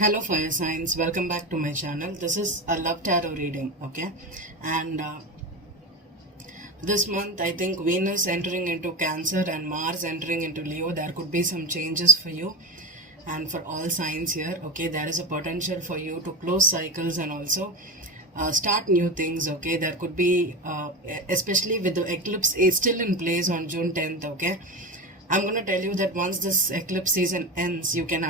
Hello fire signs, welcome back to my channel. This is a love tarot reading, okay? And this month I think Venus entering into Cancer and Mars entering into Leo, there could be some changes for you and for all signs here, okay? There is a potential for you to close cycles and also start new things, okay? There could be especially with the eclipse is still in place on June 10th, okay? I'm going to tell you that once this eclipse season ends, you can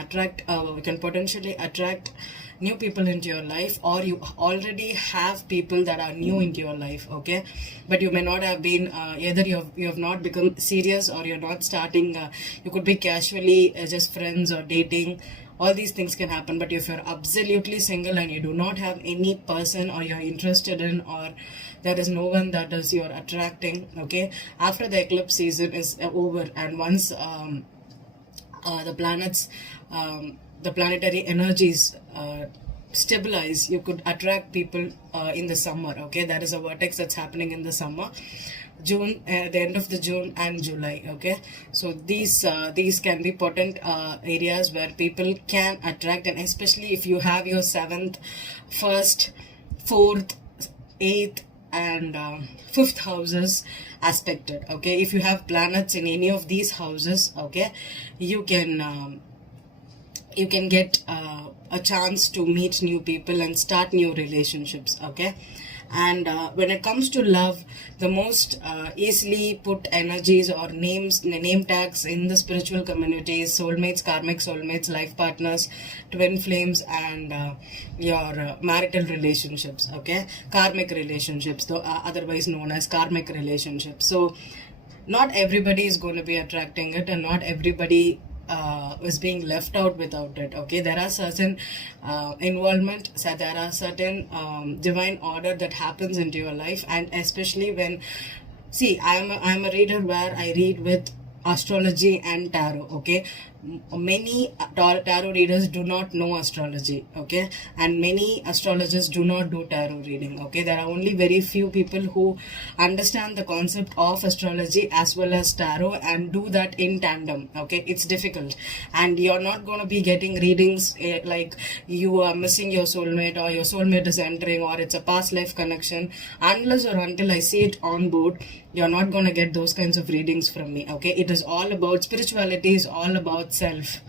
potentially attract new people into your life, or you already have people that are new into your life, okay? But you may not have been, either you have not become serious or you're not starting, you could be casually just friends or dating. All these things can happen, but if you're absolutely single and you do not have any person or you're interested in, or there is no one that is you're attracting, okay, after the eclipse season is over and once the planets, the planetary energies stabilize, you could attract people in the summer, okay? That is a vortex that's happening in the summer, June, the end of the June and July, okay? So these can be potent areas where people can attract, and especially if you have your 7th, 1st, 4th, 8th and 5th houses aspected, okay? If you have planets in any of these houses, okay, you can get a chance to meet new people and start new relationships, okay? And when it comes to love, the most easily put energies or name tags in the spiritual community is soulmates, karmic soulmates, life partners, twin flames, and your marital relationships, okay? Karmic relationships, though otherwise known as karmic relationships. So not everybody is going to be attracting it, and not everybody is being left out without it, okay? There are certain involvement, so there are certain divine order that happens into your life, and especially when, see, I'm a reader where I read with astrology and tarot, okay? Many tarot readers do not know astrology, okay? And many astrologers do not do tarot reading, okay? There are only very few people who understand the concept of astrology as well as tarot and do that in tandem, okay? It's difficult, and you're not going to be getting readings like you are missing your soulmate, or your soulmate is entering, or it's a past life connection. Unless or until I see it on board, you're not going to get those kinds of readings from me, okay? It is all about spirituality, is all about self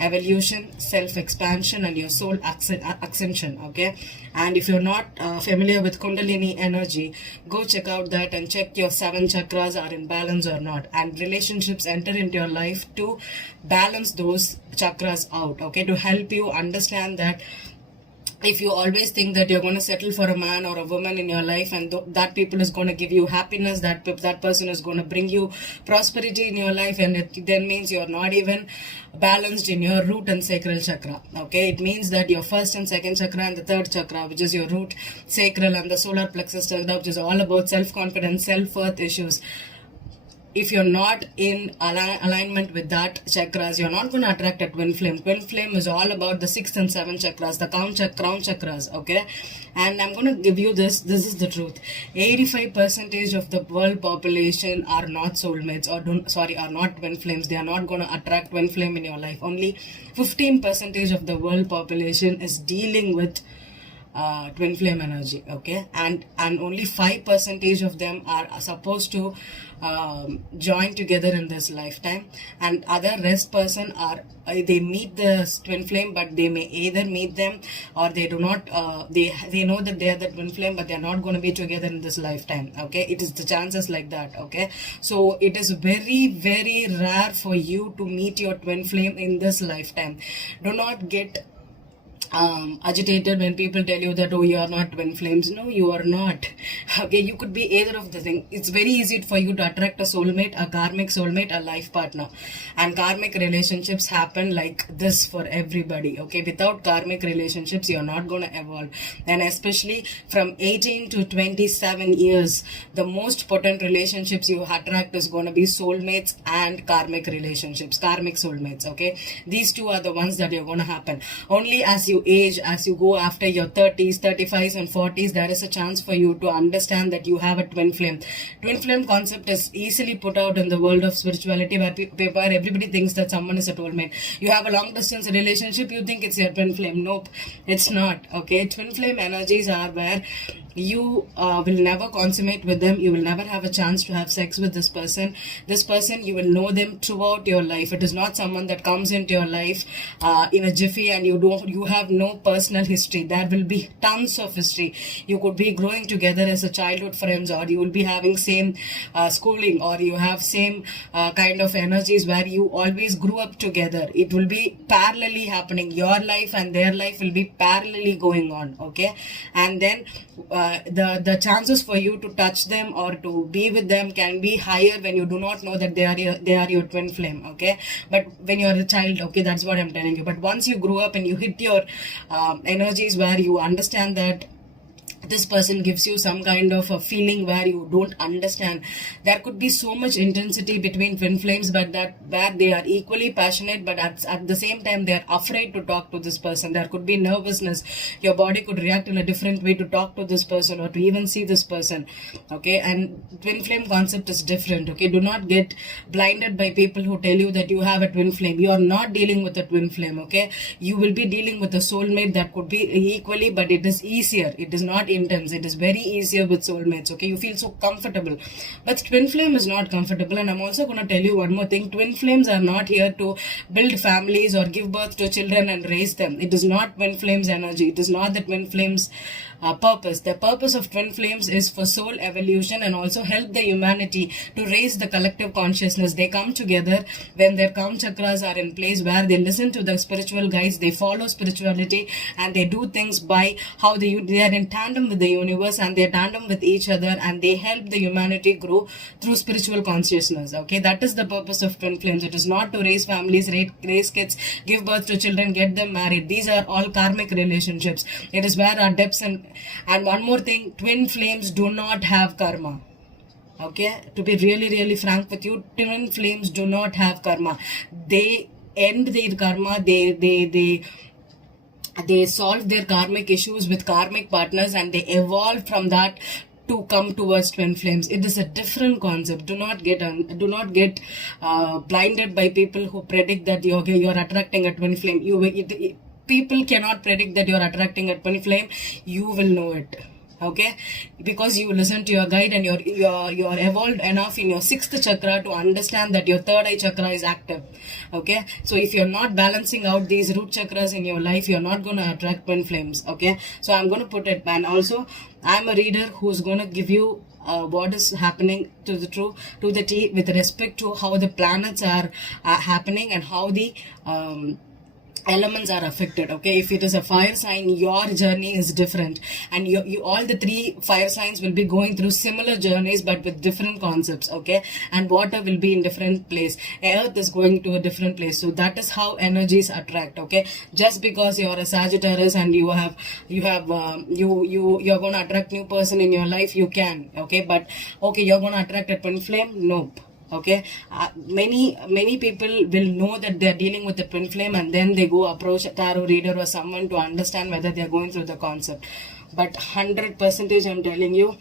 evolution, self expansion, and your soul ascension, okay? And if you're not familiar with Kundalini energy, go check out that and check your 7 chakras are in balance or not, and relationships enter into your life to balance those chakras out, okay? To help you understand that if you always think that you're going to settle for a man or a woman in your life, and that people is going to give you happiness, that person is going to bring you prosperity in your life, and it then means you're not even balanced in your root and sacral chakra, okay? It means that your 1st and 2nd chakra and the 3rd chakra, which is your root, sacral, and the solar plexus chakra, which is all about self-confidence, self-worth issues, if you're not in alignment with that chakras, you're not going to attract a twin flame. Twin flame is all about the 6th and 7th chakras, the crown chakras, okay? And I'm going to give you this is the truth. 85% of the world population are not soulmates, or are not twin flames. They are not going to attract twin flame in your life. Only 15% of the world population is dealing with twin flame energy, okay? And only 5% of them are supposed to join together in this lifetime, and other rest person are they meet the twin flame, but they may either meet them or they do not, they know that they are the twin flame, but they are not going to be together in this lifetime, okay? It is the chances like that, okay? So it is very, very rare for you to meet your twin flame in this lifetime. Do not get agitated when people tell you that, oh, you are not twin flames. No, you are not, okay? You could be either of the thing. It's very easy for you to attract a soulmate, a karmic soulmate, a life partner, and karmic relationships happen like this for everybody, okay? Without karmic relationships, you're not going to evolve. And especially from 18 to 27 years, the most potent relationships you attract is going to be soulmates and karmic relationships, karmic soulmates, okay? These two are the ones that you're going to happen. Only as you you age, as you go after your 30s, 35s and 40s, there is a chance for you to understand that you have a twin flame. Twin flame concept is easily put out in the world of spirituality, where everybody thinks that someone is a soulmate. You have a long distance relationship, you think it's your twin flame. Nope, it's not. Okay, twin flame energies are where you will never consummate with them. You will never have a chance to have sex with this person. This person, you will know them throughout your life. It is not someone that comes into your life in a jiffy and you have no personal history. There will be tons of history. You could be growing together as a childhood friends, or you will be having same schooling, or you have same kind of energies where you always grew up together. It will be parallelly happening. Your life and their life will be parallelly going on. Okay, and then the chances for you to touch them or to be with them can be higher when you do not know that they are your twin flame. Okay, but when you are a child, okay, that's what I'm telling you. But once you grow up and you hit your energies where you understand that this person gives you some kind of a feeling where you don't understand. There could be so much intensity between twin flames, but that where they are equally passionate, but at the same time they are afraid to talk to this person. There could be nervousness. Your body could react in a different way to talk to this person or to even see this person. Okay, and twin flame concept is different. Okay, do not get blinded by people who tell you that you have a twin flame. You are not dealing with a twin flame. Okay, you will be dealing with a soulmate that could be equally, but it is easier. It is not intense. It is very easier with soulmates. Okay, you feel so comfortable, but twin flame is not comfortable. And I'm also going to tell you one more thing. Twin flames are not here to build families or give birth to children and raise them. It is not twin flames energy. It is not the twin flames purpose. The purpose of twin flames is for soul evolution and also help the humanity to raise the collective consciousness. They come together when their crown chakras are in place, where they listen to the spiritual guides, they follow spirituality, and they do things by how they are in tandem with the universe, and they are tandem with each other, and they help the humanity grow through spiritual consciousness. Okay, that is the purpose of twin flames. It is not to raise families, raise kids, give birth to children, get them married. These are all karmic relationships. It is where our depths and one more thing, twin flames do not have karma. Okay, to be really frank with you, twin flames do not have karma. They end their karma. They solve their karmic issues with karmic partners, and they evolve from that to come towards twin flames. It is a different concept. Do not get blinded by people who predict that you're attracting a twin flame. People cannot predict that you're attracting a twin flame. You will know it. Okay, because you listen to your guide, and you're evolved enough in your 6th chakra to understand that your 3rd eye chakra is active. Okay, so if you're not balancing out these root chakras in your life, you're not going to attract twin flames. Okay, so I'm going to put it, and also I'm a reader who's going to give you what is happening to the T with respect to how the planets are happening and how the elements are affected. Okay, if it is a fire sign, your journey is different, and you all the 3 fire signs will be going through similar journeys but with different concepts. Okay, and water will be in different place, earth is going to a different place. So that is how energies attract. Okay, just because you're a Sagittarius and you're going to attract new person in your life, you can. Okay, but okay, you're going to attract a twin flame? Nope. Okay, many people will know that they are dealing with the twin flame, and then they go approach a tarot reader or someone to understand whether they are going through the concept. But 100% I'm telling you,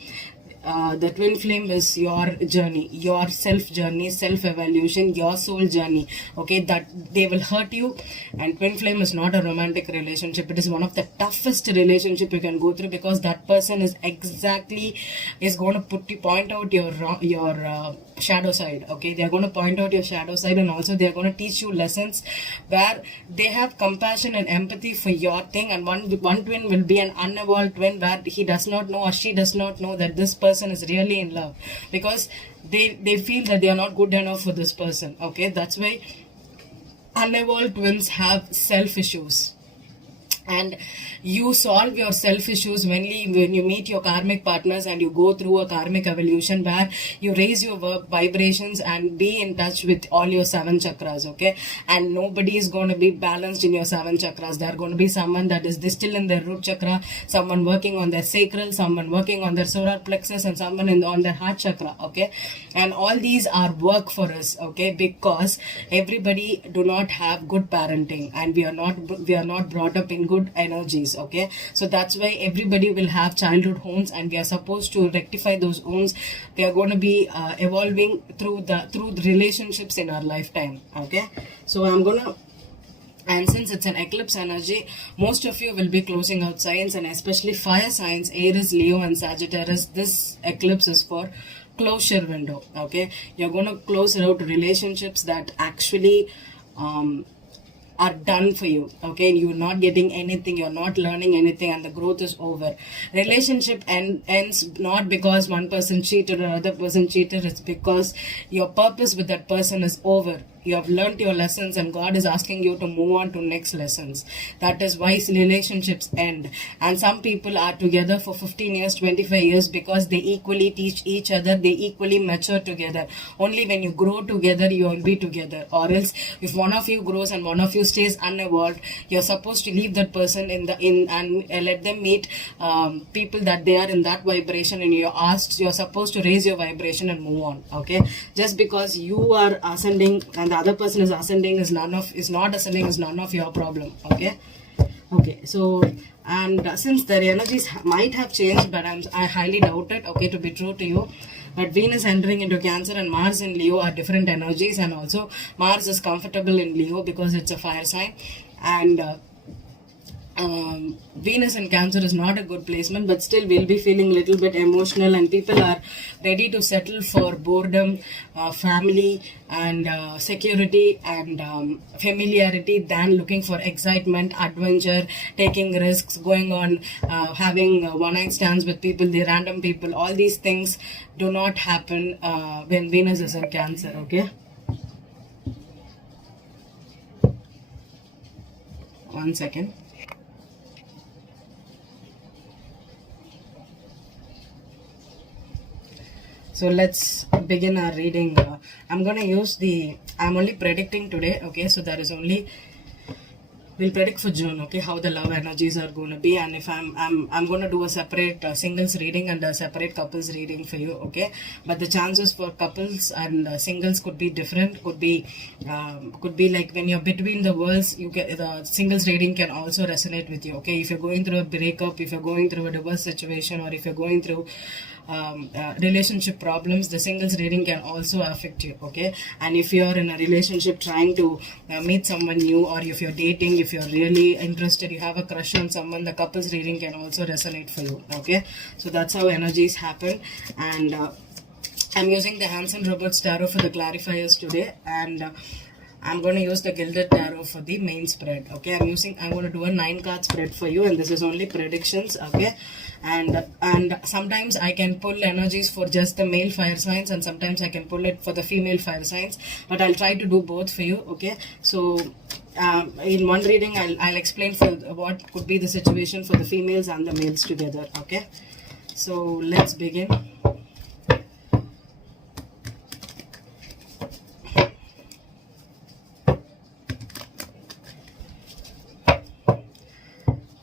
the twin flame is your journey, your self-journey, self-evolution, your soul journey. Okay, that they will hurt you. And twin flame is not a romantic relationship. It is one of the toughest relationship you can go through, because that person is going to point out your shadow side. Okay, they are going to point out your shadow side, and also they are going to teach you lessons where they have compassion and empathy for your thing. And one twin will be an unevolved twin, where he does not know or she does not know that this person is really in love, because they feel that they are not good enough for this person. Okay, that's why unevolved twins have self issues. And you solve your self issues when you meet your karmic partners and you go through a karmic evolution where you raise your vibrations and be in touch with all your 7 chakras. Okay, and nobody is going to be balanced in your 7 chakras. There are going to be someone that is still in their root chakra, someone working on their sacral, someone working on their solar plexus, and someone on their heart chakra. Okay, and all these are work for us. Okay, because everybody do not have good parenting, and we are not brought up in good childhood energies. Okay, so that's why everybody will have childhood homes, and we are supposed to rectify those homes. We are going to be evolving through the relationships in our lifetime. Okay, so I'm gonna, and since it's an eclipse energy, most of you will be closing out signs, and especially fire signs, Aries, Leo, and Sagittarius. This eclipse is for closure window. Okay, you're going to close out relationships that actually are done for you. Okay, you're not getting anything, you're not learning anything, and the growth is over. Relationship ends not because one person cheated or another person cheated. It's because your purpose with that person is over. You have learned your lessons, and God is asking you to move on to next lessons. That is why relationships end. And some people are together for 15 years, 25 years because they equally teach each other, they equally mature together. Only when you grow together, you will be together. Or else, if one of you grows and one of you stays unevolved, you're supposed to leave that person and let them meet people that they are in that vibration, and you're supposed to raise your vibration and move on. Okay, just because you are ascending and the other person is ascending is none of your problem. Okay, so, and since their energies might have changed, but I highly doubt it, okay, to be true to you. But Venus entering into Cancer and Mars in Leo are different energies, and also Mars is comfortable in Leo because it's a fire sign, and Venus in Cancer is not a good placement, but still we'll be feeling a little bit emotional, and people are ready to settle for boredom, family, and security, and familiarity than looking for excitement, adventure, taking risks, going on, having one-night stands with people, the random people. All these things do not happen when Venus is in Cancer. Okay, one second. So let's begin our reading. I'm going to use I'm only predicting today. Okay, so there is only, we'll predict for June. Okay, how the love energies are going to be, and if I'm going to do a separate singles reading and a separate couples reading for you. Okay, but the chances for couples and singles could be different. Could be like when you're between the worlds, you get the singles reading can also resonate with you. Okay, if you're going through a breakup, if you're going through a divorce situation, or if you're going through relationship problems, the singles reading can also affect you. Okay, and if you're in a relationship trying to meet someone new, or if you're dating, if you're really interested, you have a crush on someone, the couples reading can also resonate for you. Okay, so that's how energies happen. And I'm using the Hanson Roberts Tarot for the clarifiers today, and I'm going to use the Gilded Tarot for the main spread. Okay, I'm going to do a 9-card spread for you, and this is only predictions. Okay, and sometimes I can pull energies for just the male fire signs, and sometimes I can pull it for the female fire signs, but I'll try to do both for you. Okay, so in one reading I'll explain for what could be the situation for the females and the males together. Okay, so let's begin.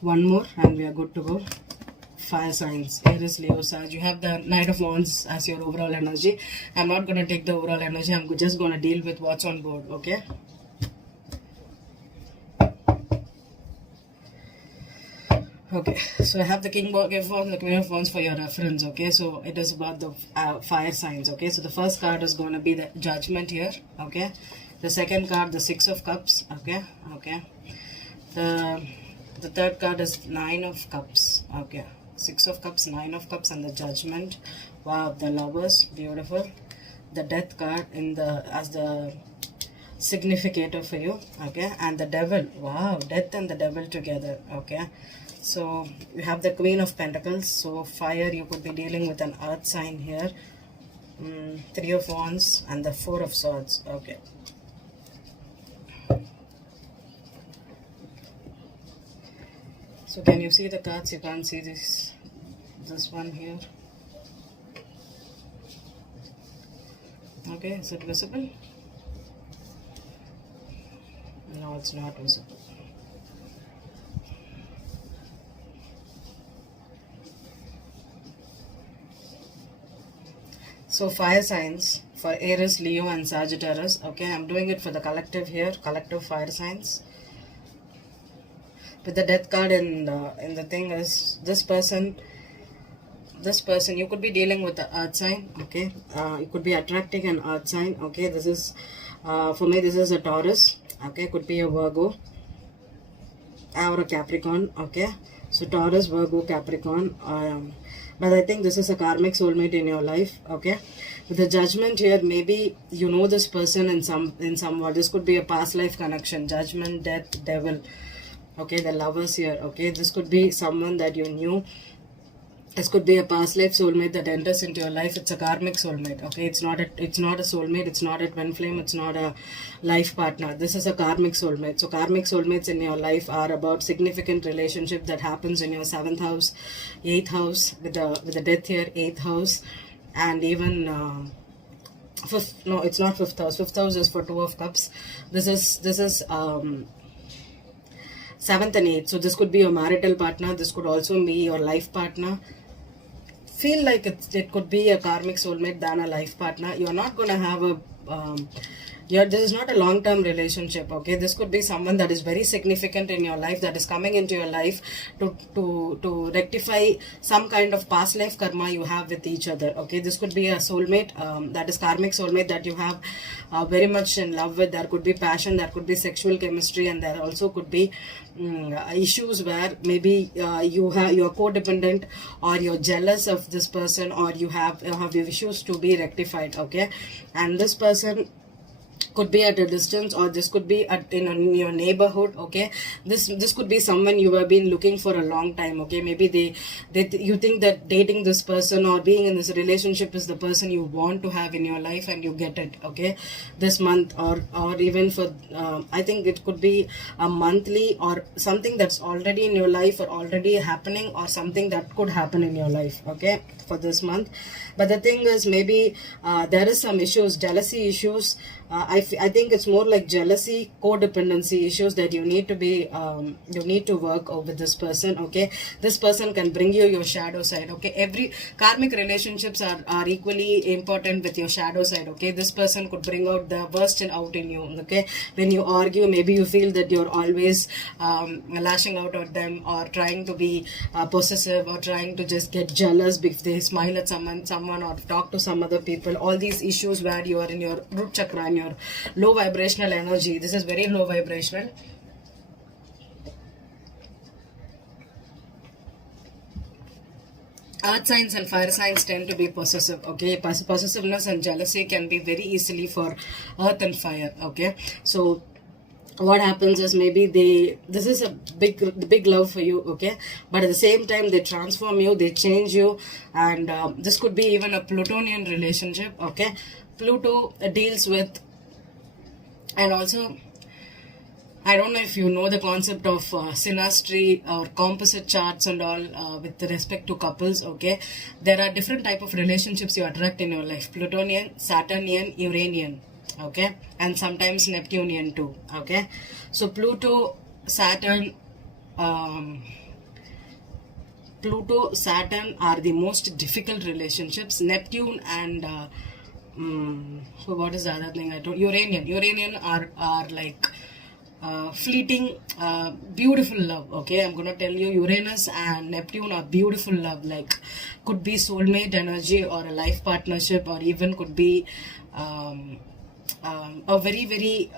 One more and we are good to go. Fire signs, Aries, Leo, Sag. You have the Knight of Wands as your overall energy. I'm not going to take the overall energy. I'm just going to deal with what's on board. Okay. Okay, so I have the King of Wands, the Queen of Wands for your reference. Okay, so it is about the fire signs. Okay, so the first card is going to be the Judgment here. Okay, the second card, the Six of Cups. Okay, the third card is Nine of Cups. Okay, Six of Cups, Nine of Cups, and the Judgment. Wow, the Lovers, beautiful. The Death card as the significator for you. Okay, and the Devil. Wow, Death and the Devil together. Okay, so you have the Queen of Pentacles. So fire, you could be dealing with an earth sign here. Three of Wands and the Four of Swords. Okay. So can you see the cards? You can't see this one here. Okay, is it visible? No, it's not visible. So fire signs for Aries, Leo, and Sagittarius. Okay, I'm doing it for the collective here, collective fire signs. with the death card in the thing is this person, you could be dealing with the earth sign, okay. You could be attracting an earth sign, okay. This is for me, this is a Taurus, okay. Could be a Virgo or a Capricorn, okay. So Taurus, Virgo, Capricorn, but I think this is a karmic soulmate in your life, okay. With the Judgment here, maybe you know this person in some way. This could be a past life connection. Judgment, death, devil, okay. The Lovers here, okay. This could be someone that you knew. This could be a past life soulmate that enters into your life. It's a karmic soulmate, okay. It's not a soulmate. It's not a twin flame. It's not a life partner. This is a karmic soulmate. So karmic soulmates in your life are about significant relationship that happens in your 7th house, 8th house, with the death here, 8th house, and even fifth. No, it's not 5th house. 5th house is for Two of Cups. This is 7th and 8th. So this could be your marital partner. This could also be your life partner. Feel like it could be a karmic soulmate than a life partner. You're not going to have a this is not a long-term relationship, okay. This could be someone that is very significant in your life, that is coming into your life to rectify some kind of past life karma you have with each other, okay. This could be a soulmate, that is karmic soulmate that you have very much in love with. There could be passion, there could be sexual chemistry, and there also could be issues where maybe you're codependent, or you're jealous of this person, or you have issues to be rectified, okay. And this person could be at a distance, or this could be in your neighborhood, okay. This could be someone you have been looking for a long time, okay. Maybe you think that dating this person or being in this relationship is the person you want to have in your life, and you get it, okay, this month, or even for I think it could be a monthly, or something that's already in your life, or already happening, or something that could happen in your life, okay, for this month. But the thing is, maybe there is some issues, jealousy issues. I think it's more like jealousy, codependency issues that you need to work with this person, okay. This person can bring you your shadow side, okay. Every karmic relationships are equally important with your shadow side, okay. This person could bring out the worst out in you, okay. When you argue, maybe you feel that you're always lashing out at them, or trying to be possessive, or trying to just get jealous if they smile at someone, or talk to some other people. All these issues where you are in your root chakra, your low vibrational energy. This is very low vibrational. Earth signs and fire signs tend to be possessive, okay. Possessiveness and jealousy can be very easily for earth and fire, okay. So what happens is, maybe this is a big love for you, okay, but at the same time they transform you, they change you, and this could be even a Plutonian relationship, okay. Pluto deals with, and also, I don't know if you know the concept of synastry or composite charts and all with respect to couples, okay. There are different type of relationships you attract in your life: Plutonian, Saturnian, Uranian, okay, and sometimes Neptunian too, okay. So Pluto, Saturn are the most difficult relationships. Neptune and so what is the other thing I told? Uranian are like fleeting, beautiful love, okay. I'm gonna tell you, Uranus and Neptune are beautiful love, like could be soulmate energy, or a life partnership, or even could be a very, very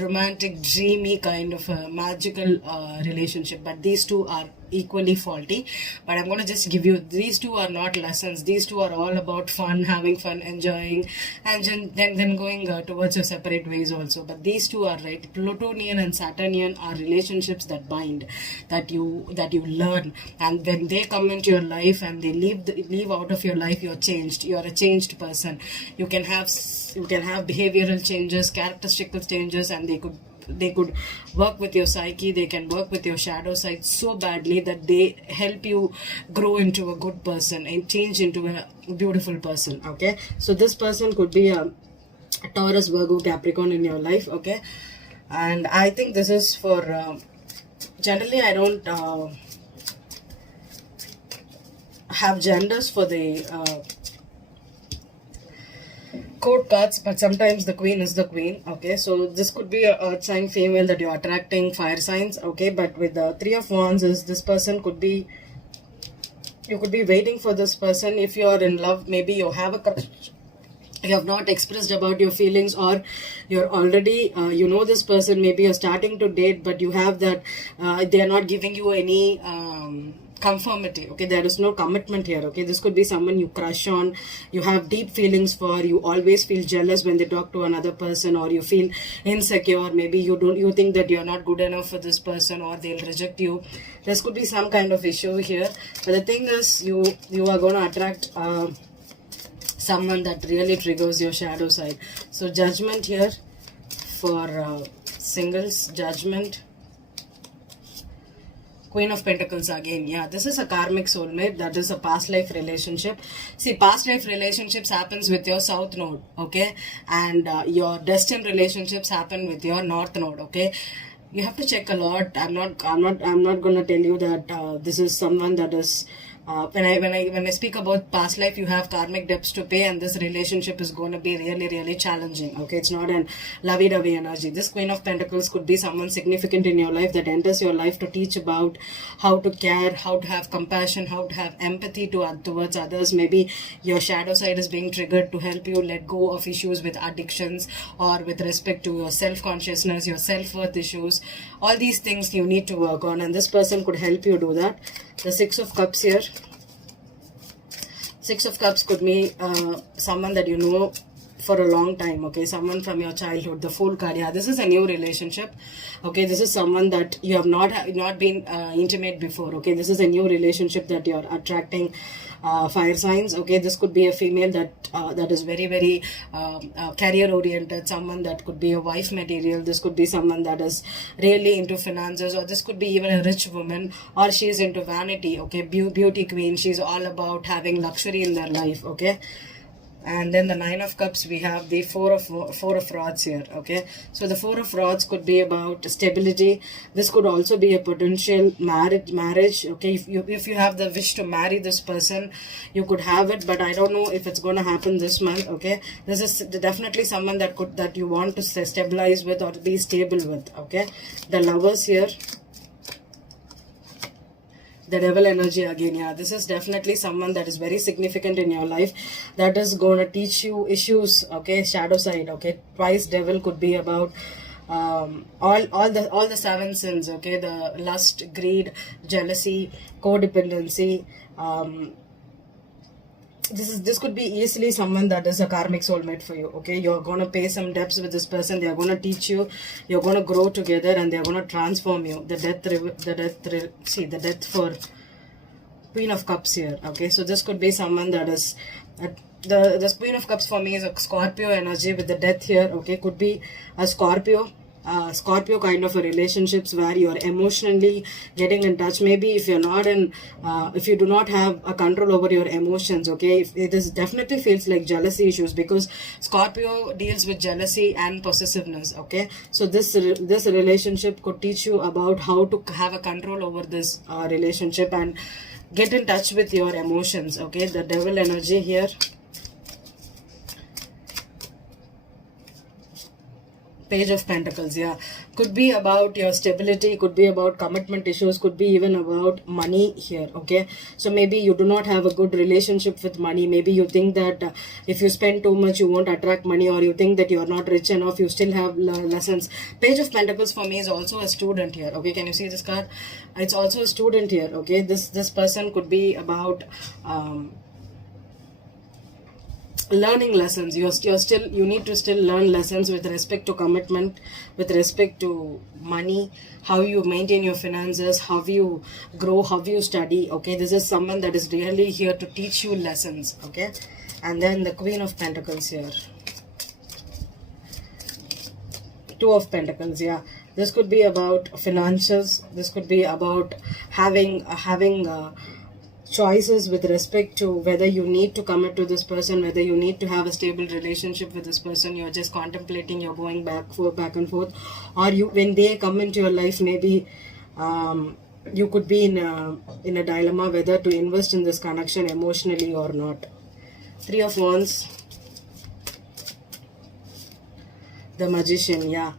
romantic, dreamy kind of a magical relationship. But these two are equally faulty. But I'm going to just give you, these two are not lessons. These two are all about fun, having fun, enjoying, and then going towards your separate ways also. But these two are right. Plutonian and Saturnian are relationships that bind, that you learn, and when they come into your life and they leave out of your life, you're changed. You're a changed person. You can have behavioral changes, characteristical changes, and they could work with your psyche. They can work with your shadow side so badly that they help you grow into a good person and change into a beautiful person, okay. So this person could be a Taurus, Virgo, Capricorn in your life, okay. And I think this is for generally I don't have genders for the court cards, but sometimes the queen is the queen. Okay, so this could be a earth sign female that you're attracting, fire signs. Okay, but with the three of wands, is this person could be, you could be waiting for this person. If you're in love, maybe you have a crush, you have not expressed about your feelings, or you're already you know this person, maybe you're starting to date, but you have that they are not giving you any conformity. Okay, there is no commitment here. Okay, this could be someone you crush on, you have deep feelings for, you always feel jealous when they talk to another person, or you feel insecure, maybe you think that you're not good enough for this person, or they'll reject you. There could be some kind of issue here, but the thing is, you are going to attract someone that really triggers your shadow side. So judgment here for singles, judgment. Queen of Pentacles again. Yeah, this is a karmic soulmate. That is a past life relationship. See, past life relationships happens with your south node, okay, and your destined relationships happen with your north node. Okay, you have to check a lot. I'm not gonna tell you that this is someone that is. When I speak about past life, you have karmic debts to pay, and this relationship is going to be really challenging. Okay, it's not an lovey-dovey energy. This Queen of Pentacles could be someone significant in your life that enters your life to teach about how to care, how to have compassion, how to have empathy towards others. Maybe your shadow side is being triggered to help you let go of issues with addictions, or with respect to your self-consciousness, your self-worth issues. All these things you need to work on, and this person could help you do that. The Six of Cups here. Six of Cups could be someone that you know for a long time. Okay, someone from your childhood. The Fool card. Yeah, this is a new relationship. Okay, this is someone that you have not been intimate before. Okay, this is a new relationship that you're attracting. Fire signs. Okay, this could be a female that is very career oriented, someone that could be a wife material. This could be someone that is really into finances, or this could be even a rich woman, or she is into vanity. Okay, beauty queen. She's all about having luxury in their life. Okay. And then the Nine of Cups, we have the Four of Rods here. Okay, so the Four of Rods could be about stability. This could also be a potential marriage. Okay, if you have the wish to marry this person, you could have it, but I don't know if it's going to happen this month. Okay, this is definitely someone that you want to stabilize with, or be stable with. Okay, the Lovers here. The Devil energy again. Yeah, this is definitely someone that is very significant in your life, that is going to teach you issues. Okay, shadow side. Okay, twice Devil could be about all the seven sins. Okay, the lust, greed, jealousy, codependency. This could be easily someone that is a karmic soulmate for you. Okay, you're going to pay some debts with this person. They're going to teach you, you're going to grow together, and they're going to transform you. The death for Queen of Cups here. Okay, so this could be someone that is the Queen of Cups for me is a Scorpio energy with the death here. Okay, could be a Scorpio kind of a relationships where you're emotionally getting in touch. Maybe if you're not in if you do not have a control over your emotions. Okay, it is definitely feels like jealousy issues, because Scorpio deals with jealousy and possessiveness. Okay, so this relationship could teach you about how to have a control over this relationship and get in touch with your emotions. Okay, the Devil energy here. Page of Pentacles. Yeah, could be about your stability, could be about commitment issues, could be even about money here. Okay, so maybe you do not have a good relationship with money. Maybe you think that if you spend too much you won't attract money, or you think that you are not rich enough, you still have lessons. Page of Pentacles for me is also a student here. Okay, can you see this card? It's also a student here. Okay, this person could be about learning lessons. You need to still learn lessons with respect to commitment, with respect to money, how you maintain your finances, how you grow, how you study. Okay, this is someone that is really here to teach you lessons. Okay, and then the Queen of Pentacles here. Two of Pentacles. Yeah, this could be about finances. This could be about having choices with respect to whether you need to commit to this person, whether you need to have a stable relationship with this person. You're just contemplating, you're going back and forth, or when they come into your life, maybe you could be in a dilemma whether to invest in this connection emotionally or not. Three of Wands. The Magician, yeah.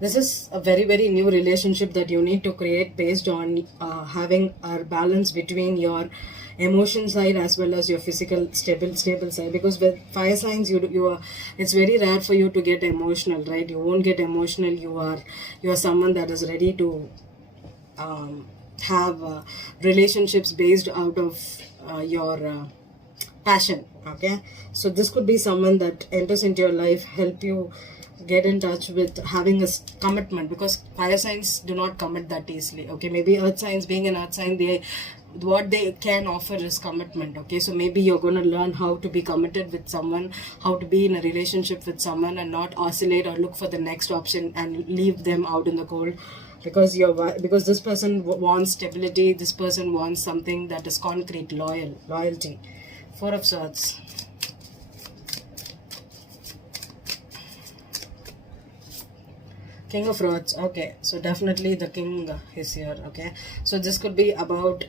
This is a very, very new relationship that you need to create based on having a balance between your emotion side as well as your physical stable side. Because with fire signs, you are, it's very rare for you to get emotional, right? You won't get emotional. You are someone that is ready to have relationships based out of your passion. Okay, so this could be someone that enters into your life, help you get in touch with having a commitment, because fire signs do not commit that easily. Okay, maybe earth signs, being an earth sign, they what they can offer is commitment. Okay, so maybe you're going to learn how to be committed with someone, how to be in a relationship with someone and not oscillate or look for the next option and leave them out in the cold, because this person wants stability, this person wants something that is concrete, loyalty. Four of Swords. King of Rods. Okay, so definitely the king is here. Okay, so this could be about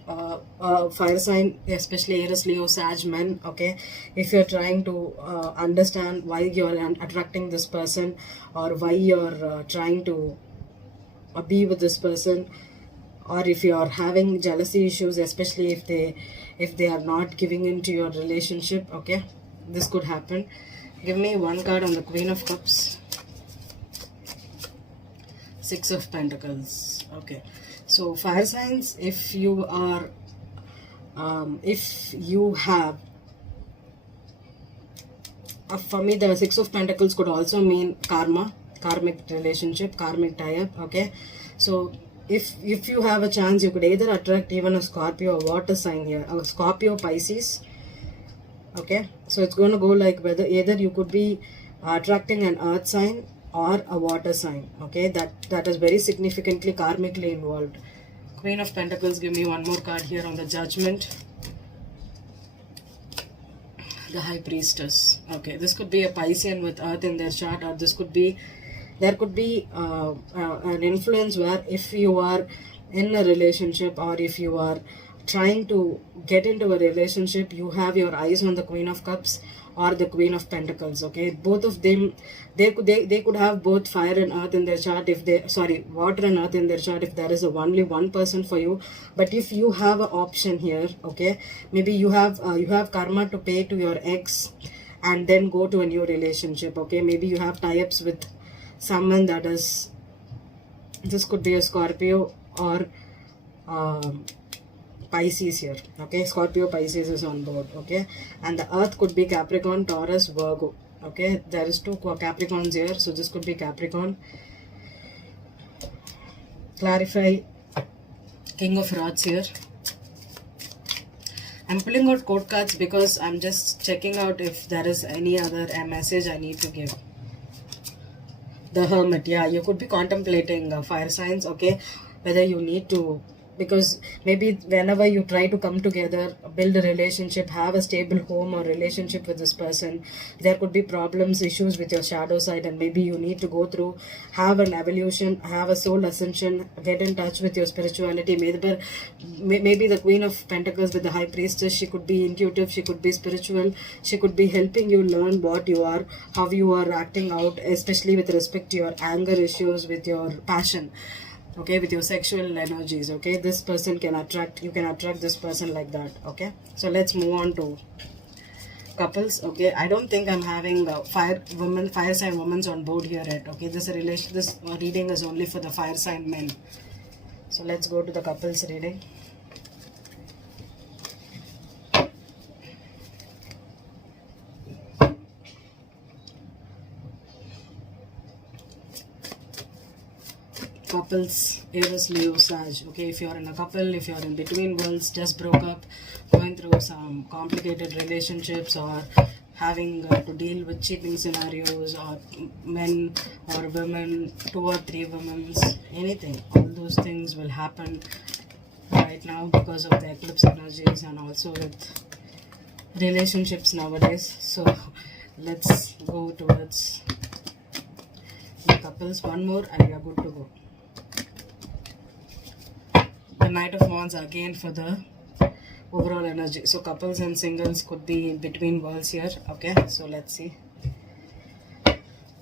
fire sign, especially Aries, Leo, Sag men. Okay, if you're trying to understand why you're attracting this person, or why you're trying to be with this person, or if you are having jealousy issues, especially if they are not giving into your relationship. Okay, this could happen. Give me one card on the Queen of Cups. Six of Pentacles. Okay, so fire signs, if you are if you have for me, the Six of Pentacles could also mean karmic relationship, karmic tie-up. Okay, so if you have a chance, you could either attract even a Scorpio or water sign here, a Scorpio, Pisces. Okay, so it's going to go like whether either you could be attracting an earth sign or a water sign. Okay, that is very significantly karmically involved. Queen of Pentacles, give me one more card here on the Judgment. The High Priestess. Okay, this could be a Piscean with earth in their chart, or this could be, there could be an influence where if you are in a relationship, or if you are trying to get into a relationship, you have your eyes on the Queen of Cups or the Queen of Pentacles. Okay, both of them, they could have both fire and earth in their chart, if they, sorry, water and earth in their chart, if there is only one person for you. But if you have an option here, okay, maybe you have karma to pay to your ex and then go to a new relationship. Okay, maybe you have tie-ups with someone that is, this could be a Scorpio or Pisces here. Okay, Scorpio, Pisces is on board. Okay, and the earth could be Capricorn, Taurus, Virgo. Okay, there is two Capricorns here, so this could be Capricorn. Clarify. King of Rods here. I'm pulling out court cards because I'm just checking out if there is any other message I need to give. The Hermit. Yeah, you could be contemplating fire signs. Okay, whether you need to, because maybe whenever you try to come together, build a relationship, have a stable home or relationship with this person, there could be problems, issues with your shadow side, and maybe you need to go through, have an evolution, have a soul ascension, get in touch with your spirituality. Maybe the Queen of Pentacles with the High Priestess, she could be intuitive, she could be spiritual, she could be helping you learn what you are, how you are acting out, especially with respect to your anger issues, with your passion. Okay, with your sexual energies. Okay, this person can attract, you can attract this person like that. Okay, so let's move on to couples. Okay, I don't think I'm having fire sign women's on board here yet. Okay, this reading is only for the fire sign men. So let's go to the couples reading. Couples, Aries, Leo, Sag. Okay, if you're in a couple, if you're in between worlds, just broke up, going through some complicated relationships, or having to deal with cheating scenarios, or men or women, 2 or 3 women, anything, all those things will happen right now because of the eclipse energies and also with relationships nowadays. So let's go towards the couples. One more and we are good to go. The Knight of Wands again for the overall energy. So couples and singles could be in between worlds here. Okay, so let's see.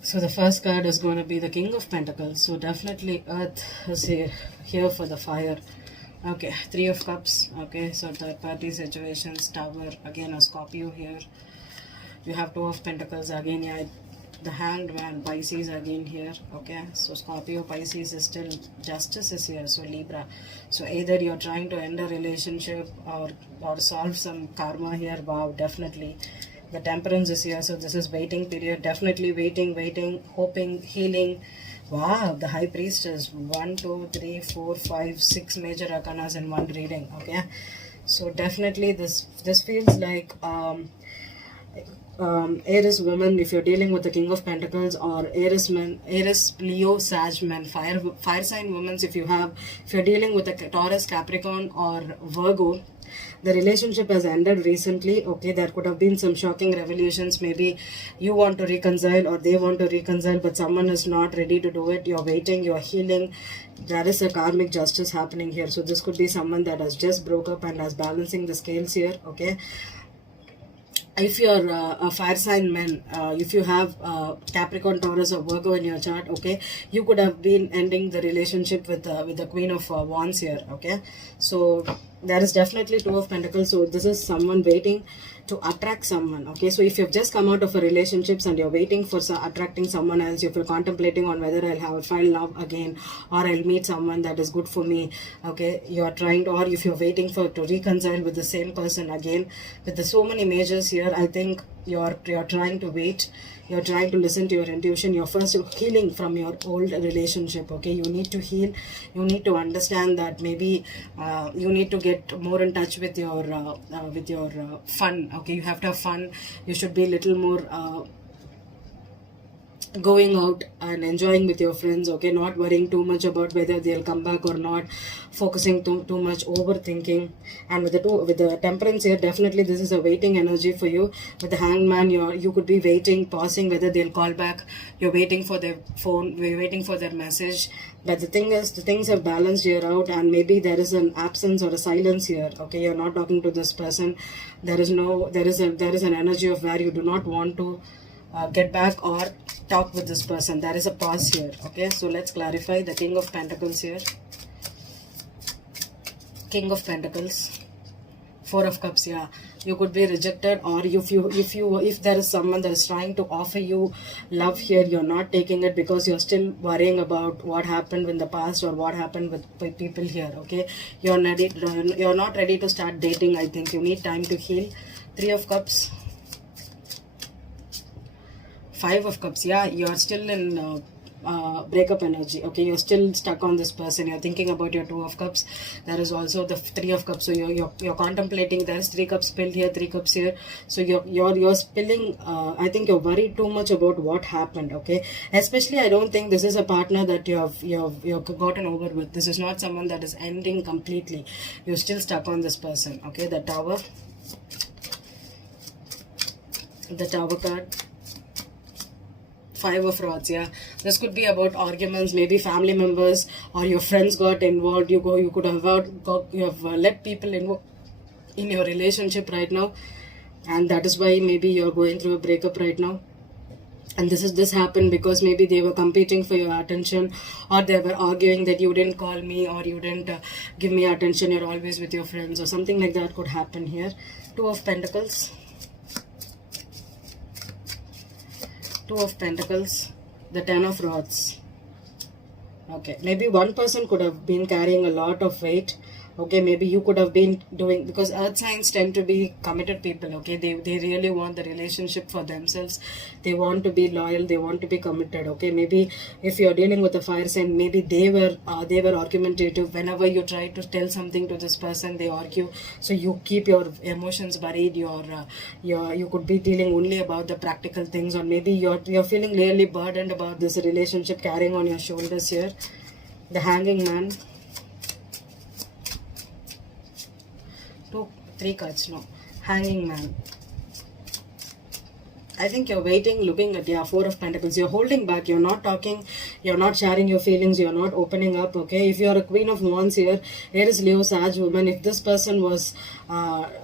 So the first card is going to be the King of Pentacles. So definitely Earth is here for the fire. Okay, Three of Cups. Okay, so third party situations, Tower, again a Scorpio here. You have Two of Pentacles again, yeah, the Hanged Man, Pisces again here. Okay, so Scorpio, Pisces is still, Justice is here, so Libra. So either you're trying to end a relationship or solve some karma here. Wow, definitely. The Temperance is here, so this is waiting period. Definitely waiting, hoping, healing. Wow, the High Priestess. 1, 2, 3, 4, 5, 6 major arcanas in one reading. Okay, so definitely this feels like Aries woman, if you're dealing with the King of Pentacles, or Aries men, Aries, Leo, Sag men, fire sign women, if you're dealing with a Taurus, Capricorn, or Virgo, the relationship has ended recently. Okay, there could have been some shocking revelations. Maybe you want to reconcile or they want to reconcile, but someone is not ready to do it. You're waiting, you're healing. There is a karmic justice happening here. So this could be someone that has just broke up and is balancing the scales here. Okay, if you're a fire sign man, if you have Capricorn, Taurus, or Virgo in your chart, okay, you could have been ending the relationship with the Queen of Wands here. Okay, so there is definitely Two of Pentacles. So this is someone waiting to attract someone. Okay, so if you've just come out of a relationships and you're waiting for attracting someone else, if you're contemplating on whether I'll find love again, or I'll meet someone that is good for me. Okay, you're trying to, or if you're waiting to reconcile with the same person again, with the so many majors here, I think you're trying to wait. You're trying to listen to your intuition. You're first healing from your old relationship. Okay, you need to heal. You need to understand that maybe you need to get more in touch with your fun. Okay, you have to have fun. You should be a little more going out and enjoying with your friends. Okay, not worrying too much about whether they'll come back or not, focusing too much, overthinking. And with the Temperance here, definitely this is a waiting energy for you. With the Hanged Man, you could be waiting, pausing whether they'll call back. You're waiting for their phone, we're waiting for their message. But the thing is, the things have balanced here out, and maybe there is an absence or a silence here. Okay, you're not talking to this person. There is an energy of where you do not want to get back or talk with this person. There is a pause here. Okay, so let's clarify the King of Pentacles here. King of Pentacles, Four of Cups. Yeah, you could be rejected, or if there is someone that is trying to offer you love here, you're not taking it because you're still worrying about what happened in the past or what happened with people here. Okay, you're not ready to start dating. I think you need time to heal. Three of Cups, Five of Cups. Yeah, you're still in breakup energy. Okay, you're still stuck on this person. You're thinking about your Two of Cups. There is also the Three of Cups. So you're contemplating. There's 3 cups spilled here, 3 cups here. So you're spilling. I think you're worried too much about what happened. Okay, especially I don't think this is a partner that you've gotten over with. This is not someone that is ending completely. You're still stuck on this person. Okay, the Tower. The Tower card. Five of Rods. Yeah, this could be about arguments. Maybe family members or your friends got involved. You could have let people involved in your relationship right now, and that is why maybe you're going through a breakup right now. And this happened because maybe they were competing for your attention, or they were arguing that you didn't call me, or you didn't give me attention. You're always with your friends, or something like that could happen here. Two of Pentacles. Two of Pentacles, the Ten of Rods. Okay, maybe one person could have been carrying a lot of weight. Okay, maybe you could have been doing, because earth signs tend to be committed people. Okay, they really want the relationship for themselves. They want to be loyal, they want to be committed. Okay, maybe if you're dealing with a fire sign, maybe they were argumentative. Whenever you try to tell something to this person, they argue. So you keep your emotions buried. You could be dealing only about the practical things, or maybe you're feeling really burdened about this relationship carrying on your shoulders here. The Hanging Man. 3 cards, no. Hanging Man. I think you're waiting, looking at, yeah, Four of Pentacles. You're holding back, you're not talking, you're not sharing your feelings, you're not opening up. Okay, if you're a Queen of Wands here, here is Leo Sag woman. If this person was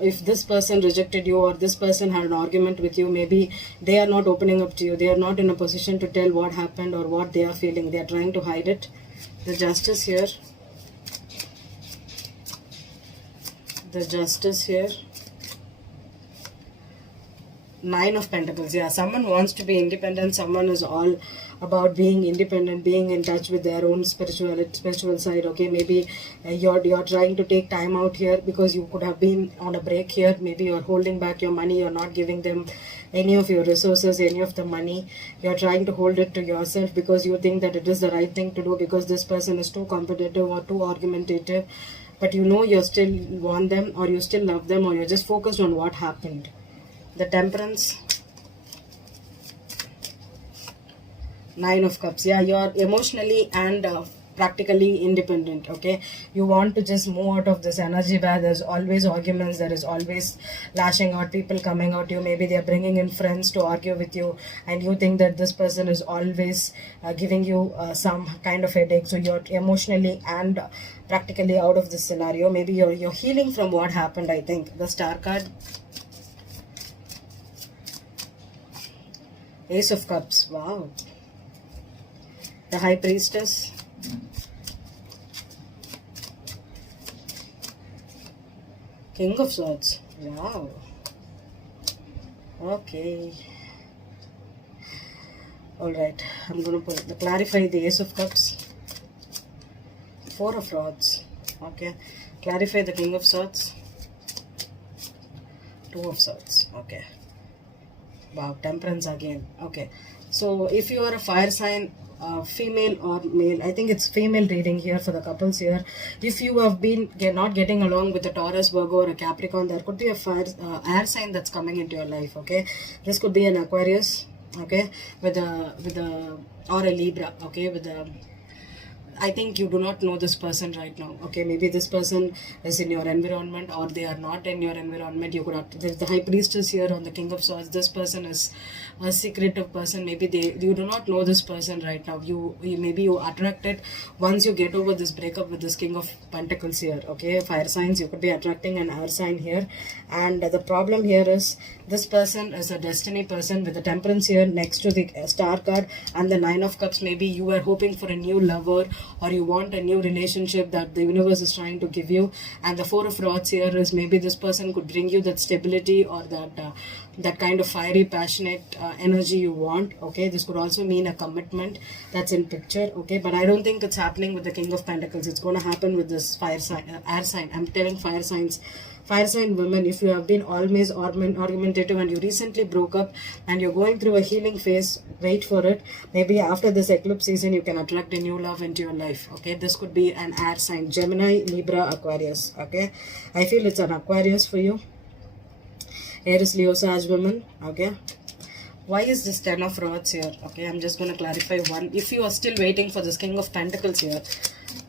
if this person rejected you, or this person had an argument with you, maybe they are not opening up to you, they are not in a position to tell what happened or what they are feeling, they are trying to hide it. The Justice here, the Justice here, Nine of Pentacles. Yeah, someone wants to be independent. Someone is all about being independent, being in touch with their own spiritual side. Okay, maybe you're trying to take time out here because you could have been on a break here. Maybe you're holding back your money. You're not giving them any of your resources, any of the money. You're trying to hold it to yourself because you think that it is the right thing to do, because this person is too competitive or too argumentative. But you know you still want them, or you still love them, or you're just focused on what happened. The Temperance, Nine of Cups. Yeah, you're emotionally and practically independent. Okay, you want to just move out of this energy where there's always arguments, there is always lashing out, people coming out to you. Maybe they're bringing in friends to argue with you, and you think that this person is always giving you some kind of headache. So you're emotionally and practically out of this scenario. Maybe you're healing from what happened. I think the Star card, Ace of Cups. Wow. The High Priestess, King of Swords. Wow. Okay. Alright. I'm going to clarify the Ace of Cups. Four of Rods. Okay. Clarify the King of Swords. Two of Swords. Okay. Wow. Temperance again. Okay. So if you are a fire sign, female or male, I think it's female reading here for the couples here. If you have been not getting along with a Taurus, Virgo or a Capricorn, there could be a fire air sign that's coming into your life. Okay, this could be an Aquarius, okay, with a or a Libra, okay, with a, I think you do not know this person right now. Okay, maybe this person is in your environment, or they are not in your environment. You could have, there's the High Priestess here on the King of Swords. This person is a secretive person. Maybe you do not know this person right now. You maybe you attracted once you get over this breakup with this King of Pentacles here. Okay, fire signs, you could be attracting an air sign here, and the problem here is this person is a destiny person with the Temperance here next to the Star card and the Nine of Cups. Maybe you are hoping for a new lover, or you want a new relationship that the universe is trying to give you, and the Four of Rods here is maybe this person could bring you that stability or that kind of fiery, passionate energy you want. Okay, this could also mean a commitment that's in picture. Okay, but I don't think it's happening with the King of Pentacles. It's going to happen with this fire sign, air sign. I'm telling fire signs. Fire sign women, if you have been always argumentative and you recently broke up and you're going through a healing phase, wait for it. Maybe after this eclipse season, you can attract a new love into your life. Okay, this could be an air sign, Gemini, Libra, Aquarius. Okay, I feel it's an Aquarius for you. Here is Leo Sag woman. Okay, why is this Ten of Rods here? Okay, I'm just going to clarify one. If you are still waiting for this King of Pentacles here,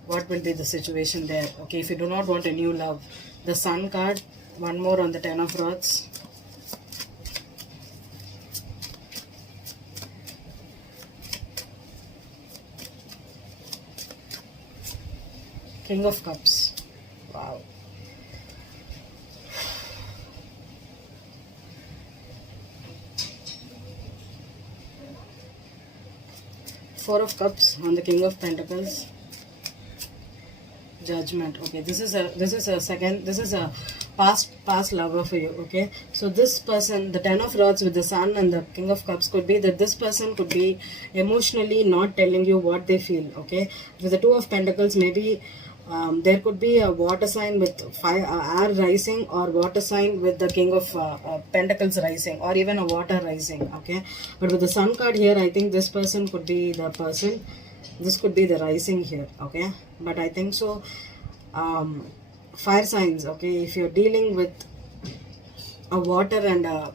what will be the situation there? Okay, if you do not want a new love, the Sun card, one more on the Ten of Rods. King of Cups. Wow. Four of Cups on the King of Pentacles. Judgment. Okay, this is a past lover for you. Okay, so this person, the Ten of Rods with the Sun and the King of Cups, could be that this person could be emotionally not telling you what they feel. Okay, with the Two of Pentacles, maybe there could be a water sign with fire, air rising, or water sign with the King of Pentacles rising, or even a water rising. Okay, but with the Sun card here, I think this person could be the person. This could be the rising here. Okay, but I think so. Fire signs. Okay, if you're dealing with a water and a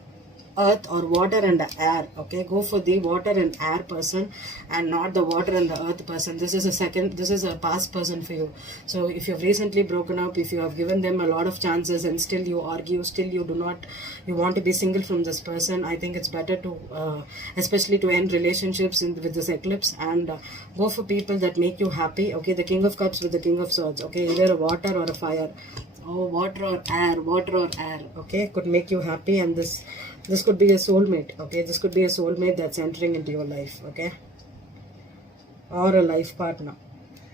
earth or water and air. Okay, go for the water and air person and not the water and the earth person. This is a past person for you. So if you've recently broken up, if you have given them a lot of chances and still you argue, still you want to be single from this person, I think it's better to especially to end relationships with this eclipse, and go for people that make you happy. Okay, the King of Cups with the King of Swords. Okay, either a water or a fire. Oh, water or air. Okay, could make you happy, and this could be a soulmate. Okay, this could be a soulmate that's entering into your life. Okay, or a life partner.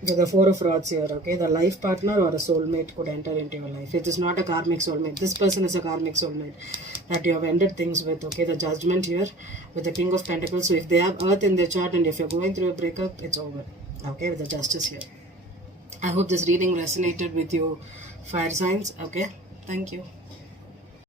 The Four of Rods here. Okay, the life partner or a soulmate could enter into your life. It is not a karmic soulmate. This person is a karmic soulmate that you have ended things with. Okay, the Judgment here with the King of Pentacles. So if they have Earth in their chart and if you're going through a breakup, it's over. Okay, with the Justice here. I hope this reading resonated with you, fire signs. Okay, thank you.